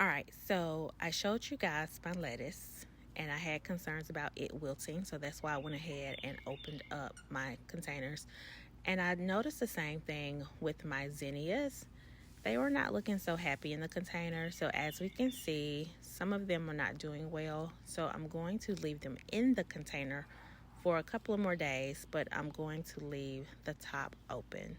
All right, so I showed you guys my lettuce and I had concerns about it wilting, so that's why I went ahead and opened up my containers. And I noticed the same thing with my zinnias. They were not looking so happy in the container, so as we can see, some of them are not doing well. So I'm going to leave them in the container for a couple of more days, but I'm going to leave the top open.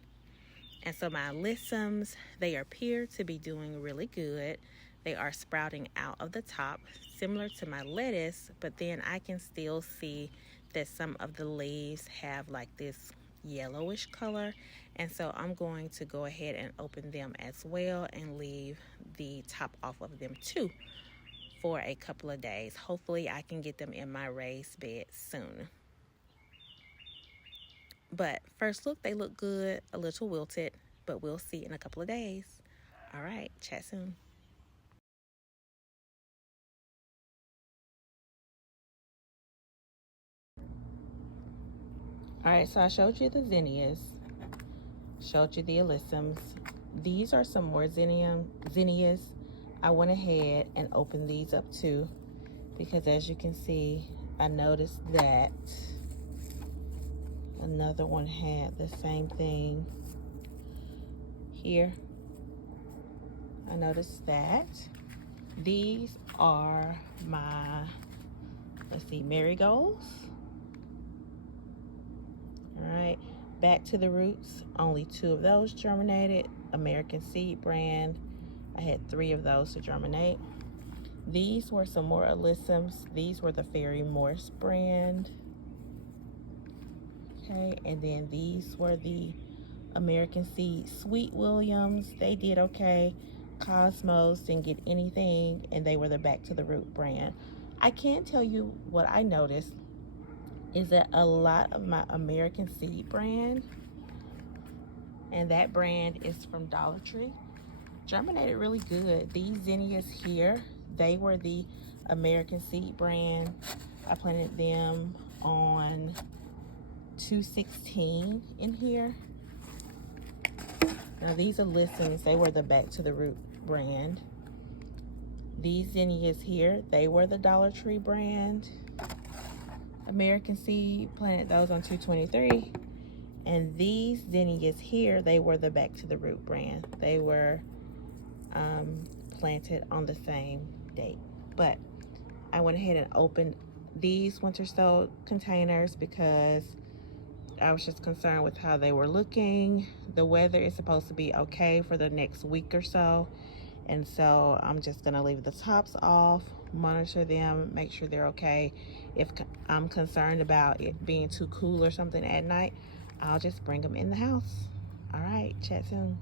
And so my lissums, they appear to be doing really good. They are sprouting out of the top, similar to my lettuce, but then I can still see that some of the leaves have like this yellowish color. And so I'm going to go ahead and open them as well and leave the top off of them too for a couple of days. Hopefully I can get them in my raised bed soon. But first look, they look good, a little wilted, but we'll see in a couple of days. All right, chat soon. All right, so I showed you the zinnias, showed you the alyssums. These are some more zinnias. I went ahead and opened these up too, because as you can see, I noticed that another one had the same thing here. I noticed that. These are my, let's see, marigolds. All right, back to the roots. Only 2 of those germinated. American Seed brand. I had 3 of those to germinate. These were some more alyssums. These were the Fairy Morse brand. Okay, and then these were the American Seed Sweet Williams. They did okay. Cosmos didn't get anything, and they were the Back to the Root brand. I can't tell you what I noticed is that a lot of my American Seed brand, and that brand is from Dollar Tree, germinated really good. These zinnias here, they were the American Seed brand. I planted them on 216 in here. Now these are listings, they were the Back to the Root brand. These zinnias here, they were the Dollar Tree brand. American Seed, planted those on 223. And these zinnias here, they were the Back to the Root brand. They were planted on the same date. But I went ahead and opened these winter sold containers because I was just concerned with how they were looking. The weather is supposed to be okay for the next week or so. And so I'm just gonna leave the tops off, monitor them, make sure they're okay. If I'm concerned about it being too cool or something at night, I'll just bring them in the house. All right, chat soon.